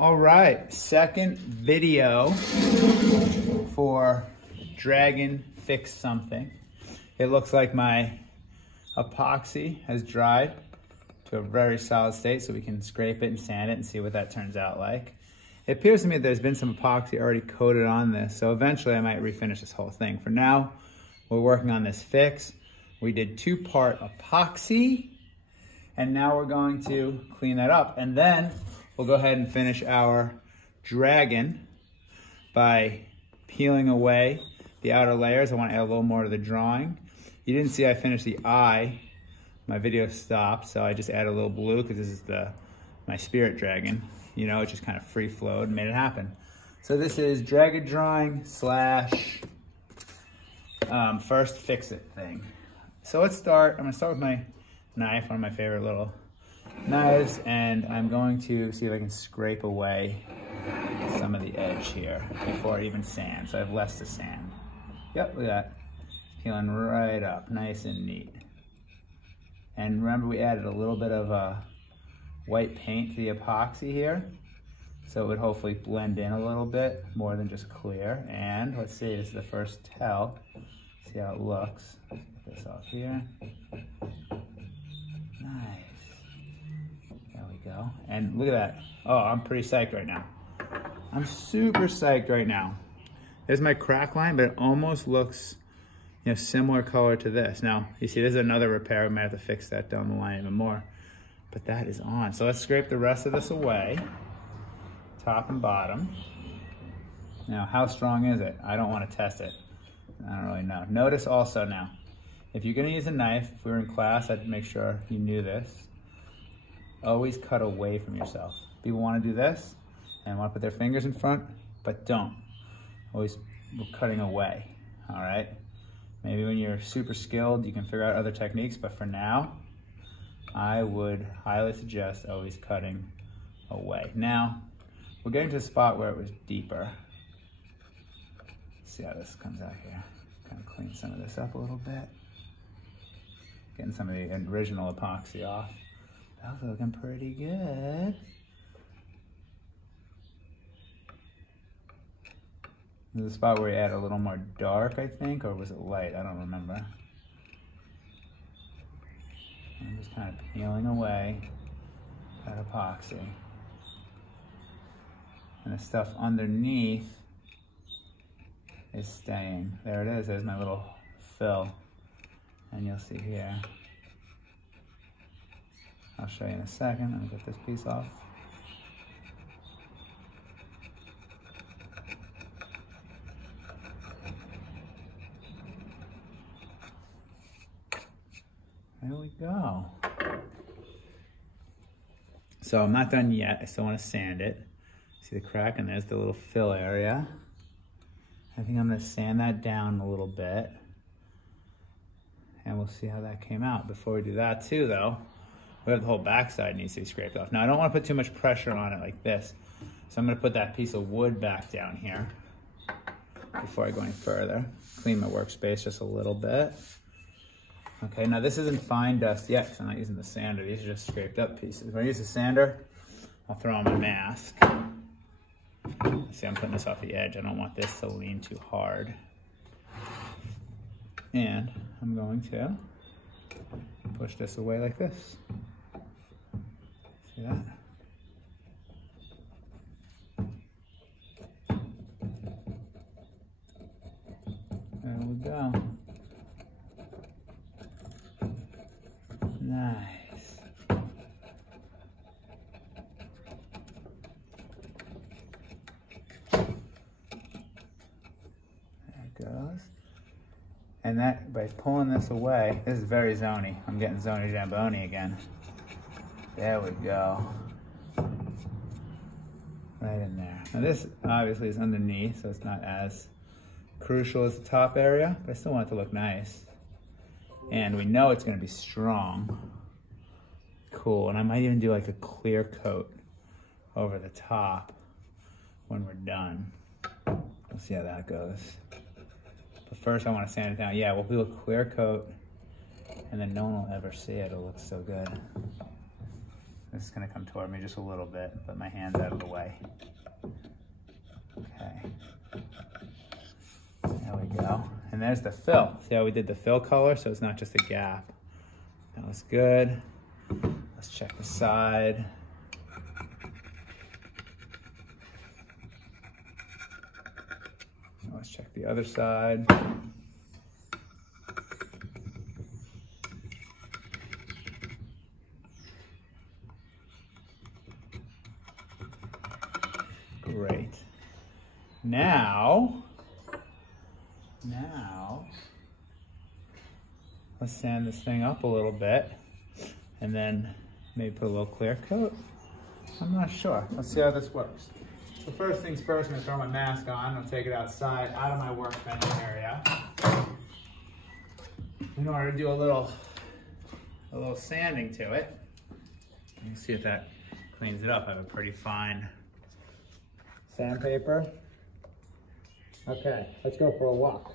All right, second video for Dragon Fix Something. It looks like my epoxy has dried to a very solid state, so we can scrape it and sand it and see what that turns out like. It appears to me that there's been some epoxy already coated on this, so eventually I might refinish this whole thing. For now, we're working on this fix. We did 2-part epoxy, and now we're going to clean that up. And then we'll go ahead and finish our dragon by peeling away the outer layers. I want to add a little more to the drawing. You didn't see I finished the eye. My video stopped, so I just added a little blue because this is my spirit dragon. You know, it just kind of free flowed and made it happen. So this is dragon drawing slash first fix it thing. So let's start. I'm gonna start with my knife, one of my favorite little knives, and I'm going to see if I can scrape away some of the edge here before I even sand, so I have less to sand. Yep, look at that. Peeling right up, nice and neat. And remember, we added a little bit of white paint to the epoxy here, so it would hopefully blend in a little bit more than just clear. And let's see, this is the first tell. See how it looks. Get this off here. Nice. There we go. And look at that. Oh, I'm pretty psyched right now. I'm super psyched right now. There's my crack line, but it almost looks, you know, similar color to this. Now, you see, there's another repair. We might have to fix that down the line even more. But that is on. So let's scrape the rest of this away, top and bottom. Now, how strong is it? I don't want to test it. I don't really know. Notice also now, if you're gonna use a knife, if we were in class, I'd make sure you knew this. Always cut away from yourself. People wanna do this and wanna put their fingers in front, but don't. Always cutting away, all right? Maybe when you're super skilled, you can figure out other techniques, but for now, I would highly suggest always cutting away. Now, we're getting to a spot where it was deeper. Let's see how this comes out here. Kind of clean some of this up a little bit. Getting some of the original epoxy off. That's looking pretty good. This is a spot where you add a little more dark, I think, or was it light? I don't remember. I'm just kind of peeling away that epoxy. And the stuff underneath is staying. There it is, there's my little fill. And you'll see here. I'll show you in a second. Let me get this piece off. There we go. So I'm not done yet. I still want to sand it. See the crack, and there's the little fill area. I think I'm going to sand that down a little bit. And we'll see how that came out. Before we do that too, though, we have the whole backside needs to be scraped off. Now, I don't want to put too much pressure on it like this. So I'm going to put that piece of wood back down here before I go any further. Clean my workspace just a little bit. Okay, now this isn't fine dust yet because I'm not using the sander. These are just scraped up pieces. If I use the sander, I'll throw on my mask. See, I'm putting this off the edge. I don't want this to lean too hard. And I'm going to push this away like this. See that? There we go. Nice. There it goes. And that, by pulling this away, this is very zony. I'm getting zony jamboni again. There we go. Right in there. Now this obviously is underneath, so it's not as crucial as the top area, but I still want it to look nice. And we know it's gonna be strong. Cool, and I might even do like a clear coat over the top when we're done. We'll see how that goes. But first I wanna sand it down. Yeah, we'll do a clear coat and then no one will ever see it. It'll look so good. This is gonna come toward me just a little bit, but my hand's out of the way. Okay. There we go. And there's the fill. See how we did the fill color? So it's not just a gap. That looks good. Let's check the side. Let's check the other side. Great. Now, let's sand this thing up a little bit and then maybe put a little clear coat. I'm not sure. Let's see how this works. So first things first, I'm gonna throw my mask on. I'll take it outside, out of my workbench area, in order to do a little sanding to it. Let me see if that cleans it up. I have a pretty fine sandpaper. Okay, let's go for a walk.